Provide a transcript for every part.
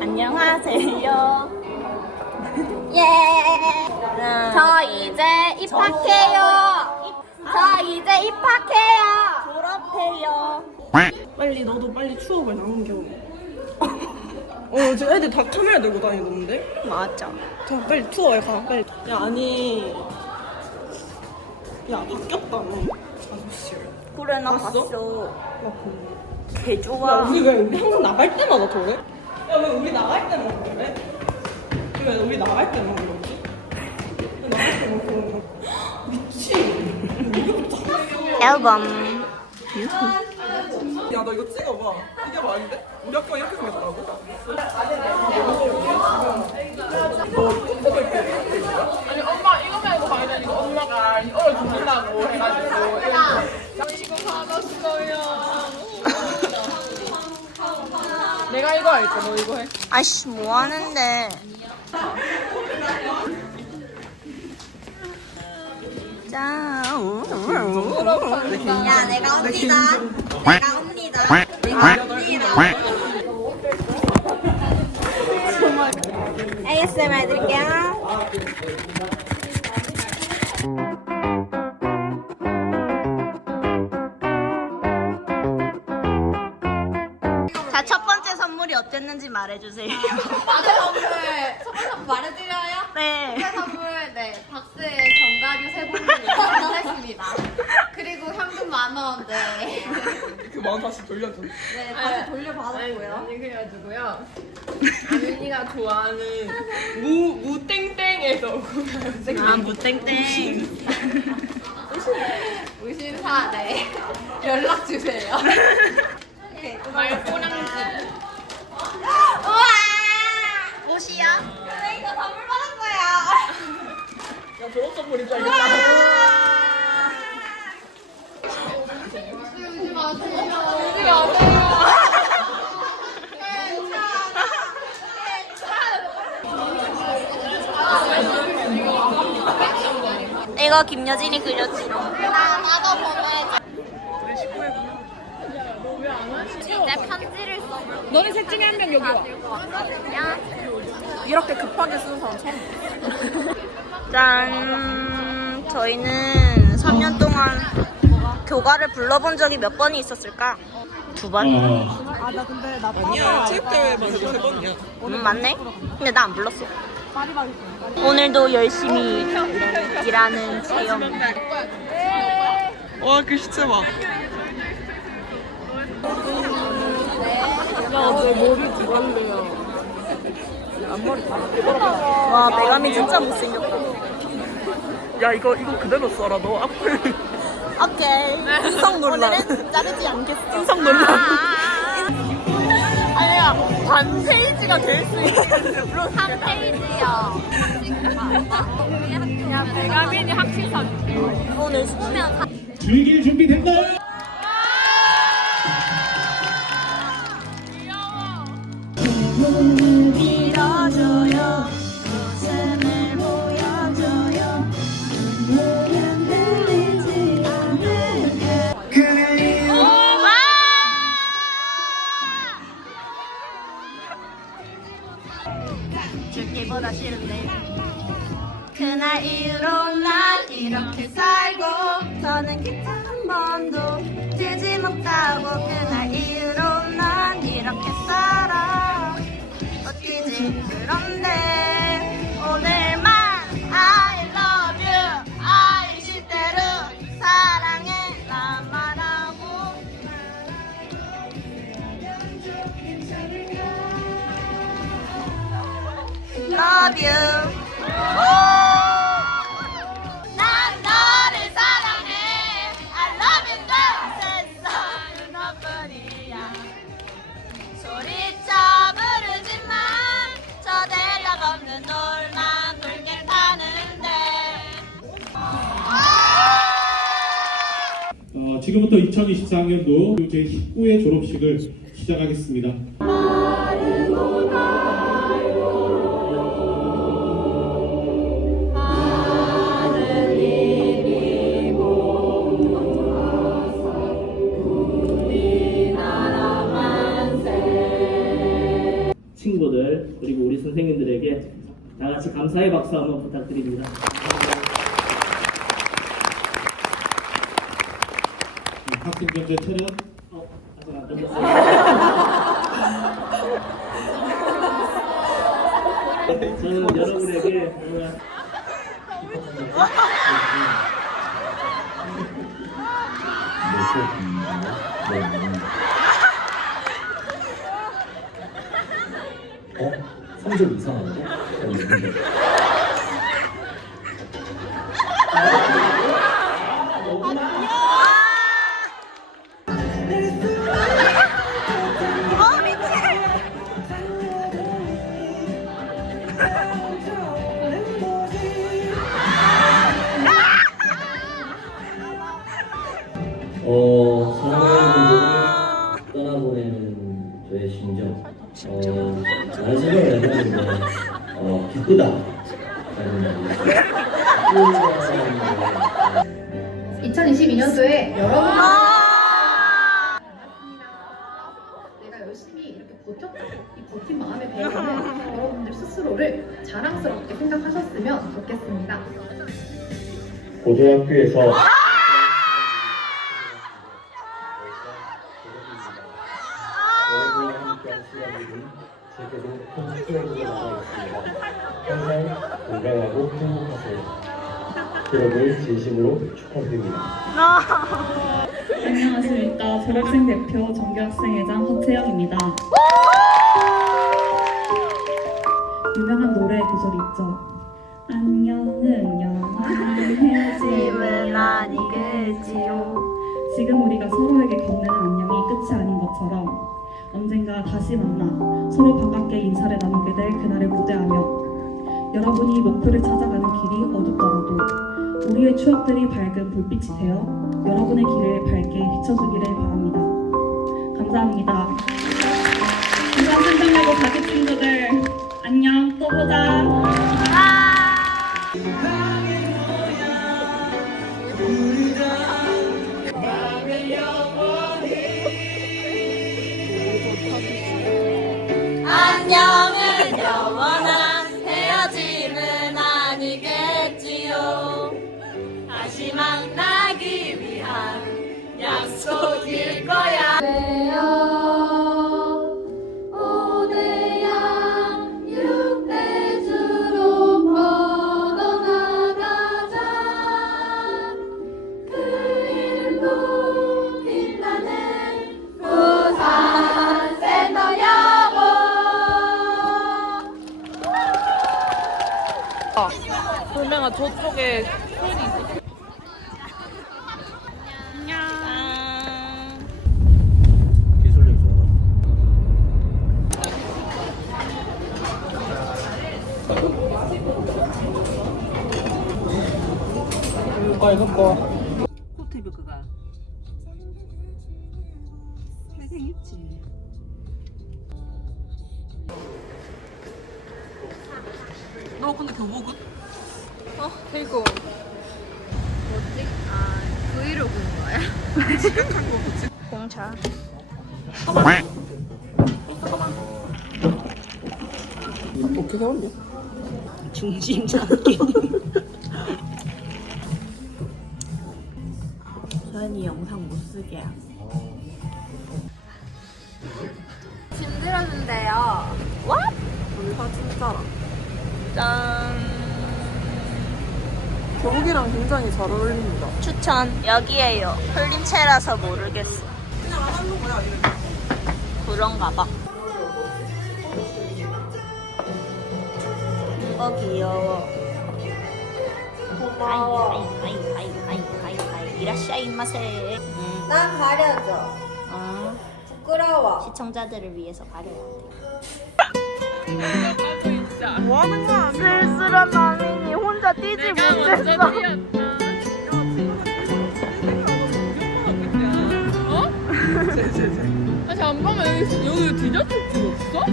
안녕하세요. 예. 저 이제 입학해요. 저 이제 입학해요. 졸업해요. 빨리 너도 빨리 추억을 남겨. 어, 지금 애들 다 카메라 들고 다니던데? 맞아. 자, 빨리 투어에 가, 빨리. 야, 아니. 야, 바뀌었다, 너. 아저씨. 그래 나 봤어? 봤어. 나 보고. 개 야, 좋아. 우리 왜 항상 나갈 때마다 저래? 야, 왜 우리 나갈 때만 그래? 왜 우리 나갈 때만 그러지? 왜 나갈 때만 그러는 거야? 미친. 앨범. 야, 너 이거 찍어봐. 이게 말인데? 우리 학교가 이렇게 생겼더라고. 아니 엄마 이거 말고 가야 되니까 엄마가 이걸 죽는다고 해가지고 이거 받았어요 내가 이거 할게 너 이거 해 아이씨 뭐 하는데? 자. 야, 내가 언니다. 내가 언니다. 내가 언니다. ASMR 해드릴게요. 어땠는지 말해주세요. 맞아, 선물. 첫 번째 선물 말해드려요? 네. 첫 선물, 네. 박스에 견과류 세 봉지 했습니다. 그리고 현금 만 원, 네. 그만 다시 돌려줘. 네, 다시 돌려받았고요. 아니 그래가지고요 아민이가 좋아하는 무 무땡땡에서 아 무땡땡. 무신사, 네. 연락주세요. 오케이, 말꼬랑지 선물인 줄. 이거 김여진이 그렸지. 나, 나도 보내줘. 이제 편지를 써볼게. 너네 셋 중에 한 명 여기 와. 이렇게 급하게 쓰는 사람 처음. 짠. 저희는 3년 동안 교과를 불러본 적이 몇 번이 있었을까? 두 번? 아니야, 체육대회만 세 번이야. 음, 맞네? 근데 나 안 불렀어. 오늘도 열심히 일하는 채영. 와, 글씨체 봐. 와, 메가미 진짜 못생겼다. 야, 이거, 이거 그대로 써라. 너 앞을. 오케이. 인성 논란. 오늘은 자르지 않겠어. 인성 논란. 아니야, 반 페이지가 될 수 있는데, 물론 한 페이지요. 야, 배가민이 학식사 오늘 보면 즐길 준비 됐나요? 밀어줘요. 그런데 오늘만 I love you. I 실대로 사랑해. 나 말하고 love you 지금부터 2024학년도 제19회 졸업식을 시작하겠습니다. 친구들 그리고 우리 선생님들에게 다 같이 감사의 박수 한번 부탁드립니다. 학생 견제 차렷. 어, 아직 안 끝났어요. 저는 여러분에게 어? 성적 이상한데? 2022년도에 여러분 내가 열심히 이렇게 버텼다고 이 버틴 마음의 배경은 여러분들 스스로를 자랑스럽게 생각하셨으면 좋겠습니다. 고등학교에서 남아있습니다. 항상 건강하고 진심으로 축하드립니다. 안녕하십니까 졸업생 대표 정교학생회장 허채영입니다. 유명한 노래 구절이 있죠. 안녕은 영원한 헤어짐은 아니겠지요. 지금 우리가 서로에게 건네는 안녕이 끝이 아닌 것처럼 언젠가 다시 만나 서로 반갑게 인사를 나누게 될 그날을 고대하며 여러분이 목표를 찾아가는 길이 어둡더라도 우리의 추억들이 밝은 불빛이 되어 여러분의 길을 밝게 비춰주기를 바랍니다. 감사합니다. 부산 선정하고 가족 친구들 안녕 또 보자. 코티브 그가 잘생겼지 너 근데 교복은? 어 이거 뭐지? 아, 브이로그인 거야? 공차. 어떻게 세웠냐? 중심 잡기. 쓰게 짐 들어준대요. 우리가 진짜라 짠. 교복이랑 굉장히 잘 어울립니다 추천 여기에요. 흘림체라서 모르겠어. 그냥 안 하는 거야 이거 그런가 봐. 이거 귀여워. 고마워. 아이, 아이, 아이, 아이, 아이, 아이. 이라시아이 마세. 응. 난 가려줘. 어, 부끄러워. 시청자들을 위해서 가려야 돼. 뭐 하는 거야 쓸쓸한 마민이 혼자 뛰지 못했어. 아 잠깐만 여기, 여기 디저트 없어?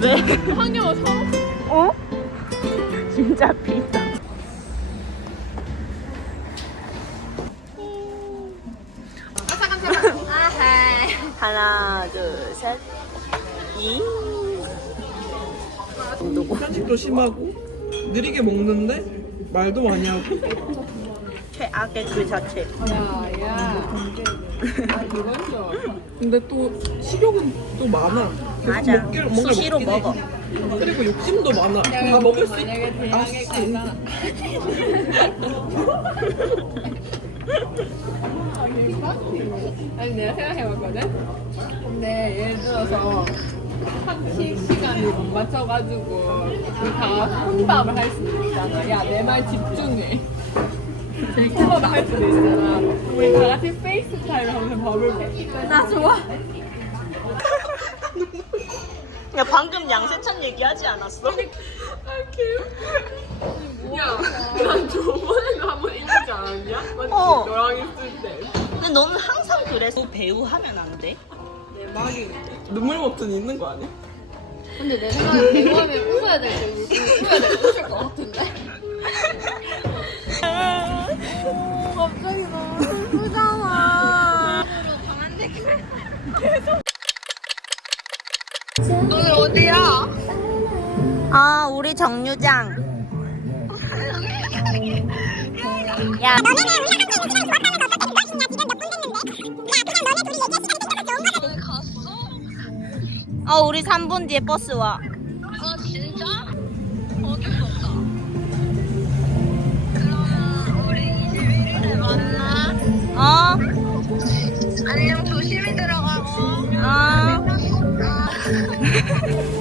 왜? 한 개만 사 어? 진짜 비싸. 하나, 둘, 셋. 이. 편식도 심하고 느리게 먹는데 말도 많이 하고 최악의 그 자체. 근데 또 식욕은 또 많아 계속 맞아. 먹기를 뭔가 수시로 먹긴 해. 먹어. 그리고 욕심도 많아 다 먹을 수 있... 아씨 아 아니 내가 생각해봤거든? 근데 예를 들어서 학식 시간이 못 맞춰가지고 다 혼밥을 할 수도 있잖아. 야 내 말 집중해. 혼밥을 할 수도 있잖아. 우리 다 같이 페이스타임 하면서 밥을 먹자. 나 좋아 야 방금 양세찬 얘기하지 않았어? 야, 난 저번에도 한 번 있지 않았냐? 맞지? 어. 너랑 있을 때. 근데 너는 항상 그래서 배우 하면 안 돼? 눈물 버튼 있는 거 아니야? 근데 내 생각에 배우하면 웃어야 될때 울고 웃어야 될때 웃을 것 같은데? 갑자기 너무 슬프잖아. 오늘 어디야? 아 우리 정류장. 야. 어 우리 3분 뒤에 버스 와. 아 진짜? 어쩔 수 없다. 그러면 우리 21일에 만나. 어? Ha ha ha!